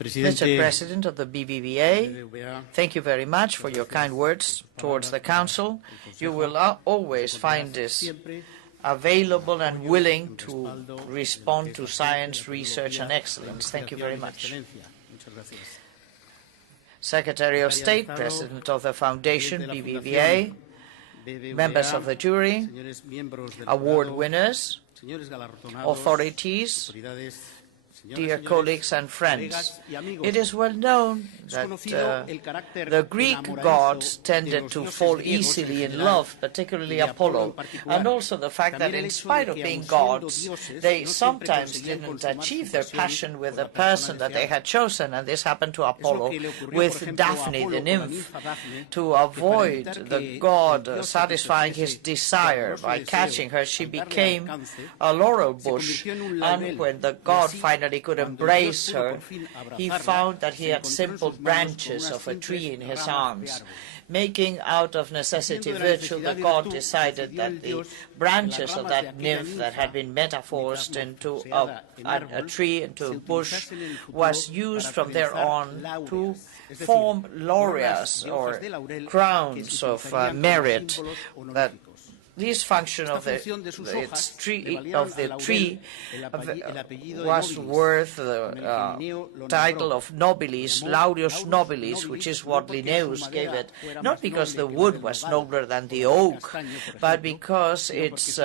Mr. President of the BBVA, thank you very much for your kind words towards the Council. You will always find this available and willing to respond to science, research, and excellence. Thank you very much. Secretary of State, President of the Foundation, BBVA, members of the jury, award winners, authorities, dear colleagues and friends, it is well known that the Greek gods tended to fall easily in love, particularly Apollo, and also the fact that in spite of being gods, they sometimes didn't achieve their passion with the person that they had chosen, and this happened to Apollo with Daphne, the nymph. To avoid the god satisfying his desire by catching her, she became a laurel bush, and when the god finally could embrace her, he found that he had simple branches of a tree in his arms. Making out of necessity virtue, the god decided that the branches of that nymph that had been metamorphosed into a tree, into a bush, was used from there on to form laureas or crowns of merit. That this function of the tree was worth the title of nobilis, laureus nobilis, which is what Linnaeus gave it, not because the wood was nobler than the oak, but because its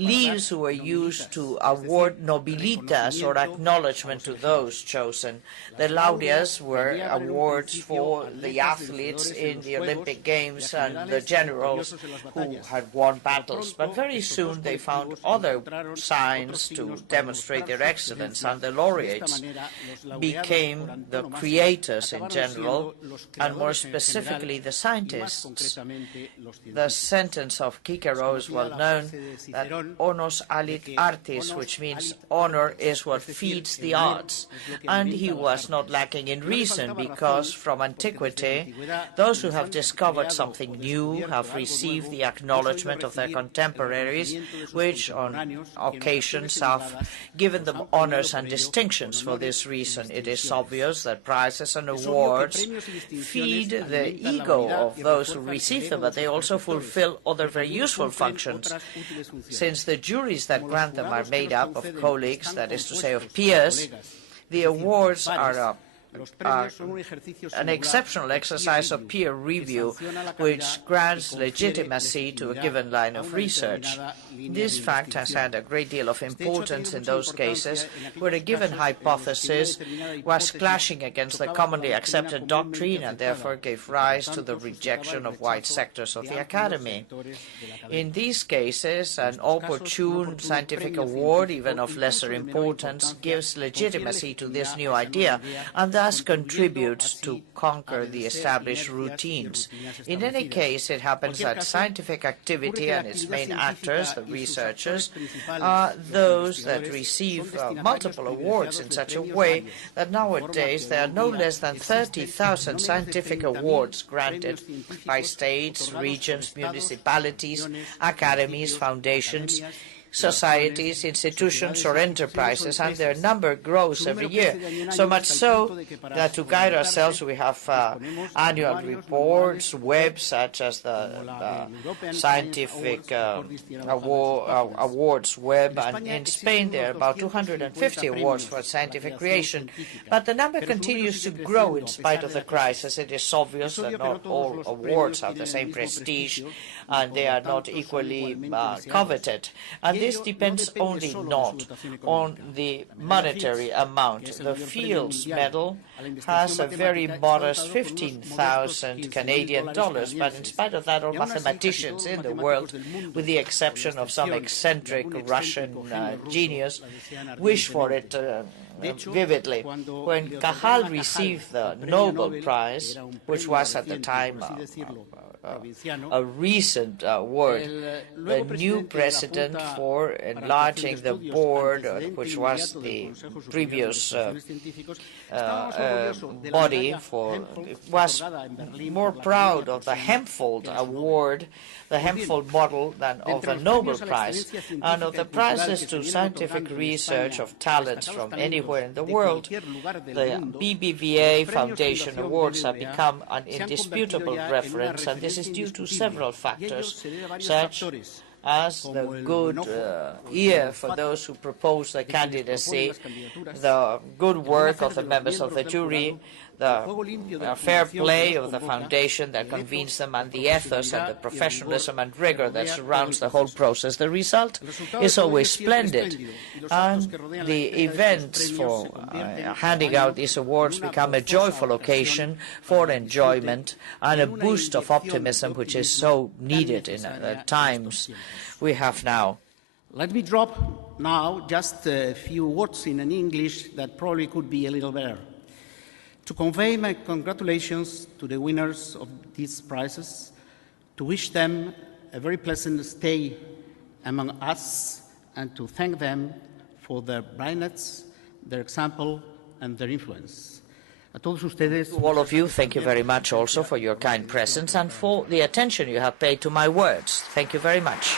leaves were used to award nobilitas, or acknowledgement to those chosen. The laureas were awards for the athletes in the Olympic Games and the generals who had won battles, but very soon they found other signs to demonstrate their excellence, and the laureates became the creators in general, and more specifically the scientists. The sentence of Cicero is well known, that onus alit artis, which means honor is what feeds the arts, and he was not lacking in reason, because from antiquity those who have discovered something new have received the acknowledgement of their contemporaries, which on occasions have given them honors and distinctions. For this reason, it is obvious that prizes and awards feed the ego of those who receive them, but they also fulfill other very useful functions. Since the juries that grant them are made up of colleagues, that is to say of peers, the awards are an exceptional exercise of peer review, which grants legitimacy to a given line of research. This fact has had a great deal of importance in those cases where a given hypothesis was clashing against the commonly accepted doctrine and therefore gave rise to the rejection of wide sectors of the academy. In these cases, an opportune scientific award, even of lesser importance, gives legitimacy to this new idea, and thus contributes to conquer the established routines. In any case, it happens that scientific activity and its main actors, the researchers, are those that receive multiple awards in such a way that nowadays there are no less than 30,000 scientific awards granted by states, regions, municipalities, academies, foundations, societies, institutions, or enterprises, and their number grows every year. So much so that to guide ourselves, we have annual reports, webs such as the Scientific Awards web, and in Spain there are about 250 awards for scientific creation. But the number continues to grow in spite of the crisis. It is obvious that not all awards have the same prestige, and they are not equally coveted. And this depends only not on the monetary amount. The Fields Medal has a very modest 15,000 Canadian dollars, but in spite of that, all mathematicians in the world, with the exception of some eccentric Russian genius, wish for it vividly. When Cajal received the Nobel Prize, which was at the time a recent award, the new president for enlarging the board, which was the previous body, was more proud of the Helmholtz Award, the Helmholtz model, than of a Nobel Prize, and of the prizes to scientific research of talents from any anywhere in the world. The BBVA Foundation Awards have become an indisputable reference, and this is due to several factors, such as the good ear for those who propose the candidacy, the good work of the members of the jury, the fair play of the foundation that convenes them, and the ethos and the professionalism and rigor that surrounds the whole process. The result is always splendid, and the events for handing out these awards become a joyful occasion for enjoyment and a boost of optimism, which is so needed in the times we have now. Let me drop now just a few words in an English that probably could be a little better, to convey my congratulations to the winners of these prizes, to wish them a very pleasant stay among us, and to thank them for their brightness, their example, and their influence. To all of you, thank you very much also for your kind presence and for the attention you have paid to my words. Thank you very much.